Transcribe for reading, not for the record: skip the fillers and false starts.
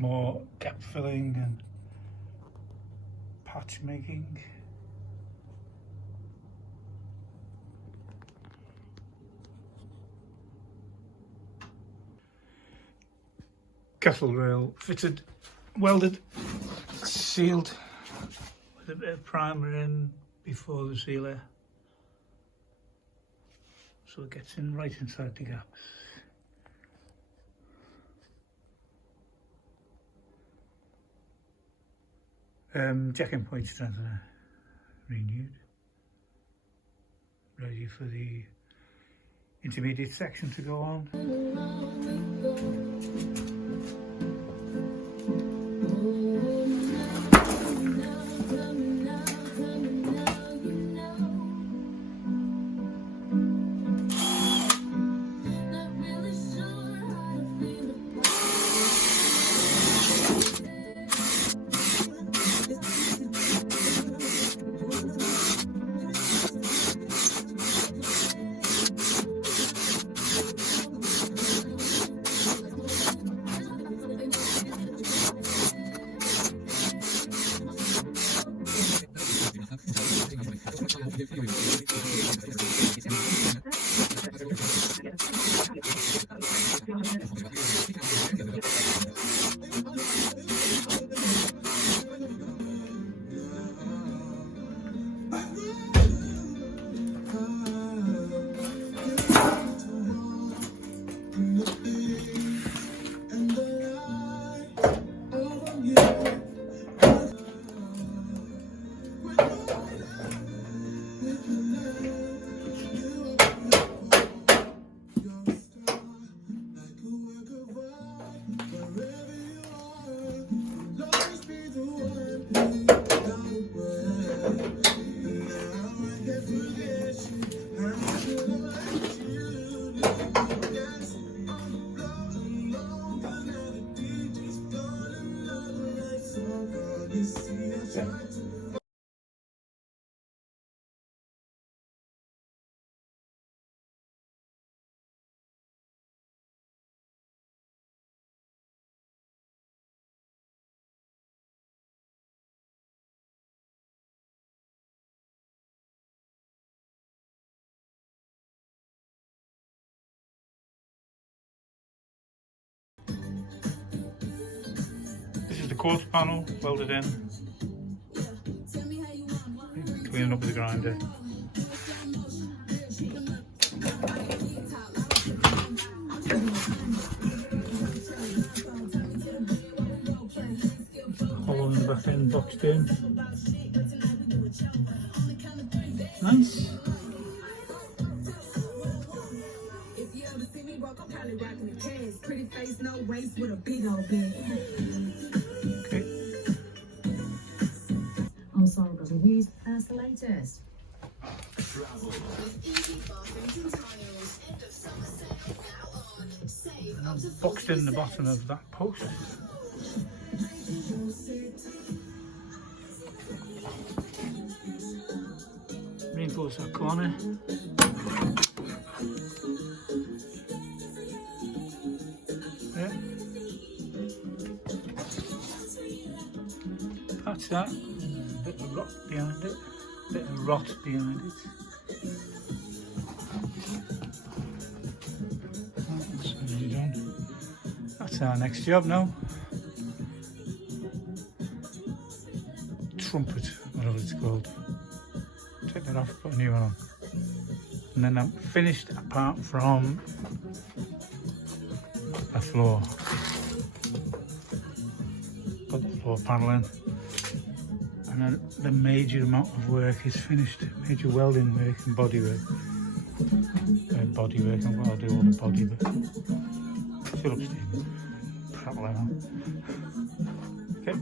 more gap filling and patch making. Castle rail fitted, welded, sealed with a bit of primer in before the sealer, so it gets in right inside the gaps. Jack-in point strengthener renewed, ready for the intermediate section to go on. This is the quartz panel welded in, cleaning up with the grinder. Hollow in the back end, boxed in. Nice. Okay. I'm sorry, but news as the latest. And I'm boxed in the bottom of that post. Reinforce that corner. Yeah. Patch that. Bit of rot behind it. Bit of rot behind it. That's nearly done. That's our next job now. Trumpet, whatever it's called. Take that off, put a new one on. And then I'm finished apart from the floor. Put the floor panel in. And then the major amount of work is finished. Major welding work and body work. Body work, I'm going to do all the body, but still upstairs. Probably not. Okay.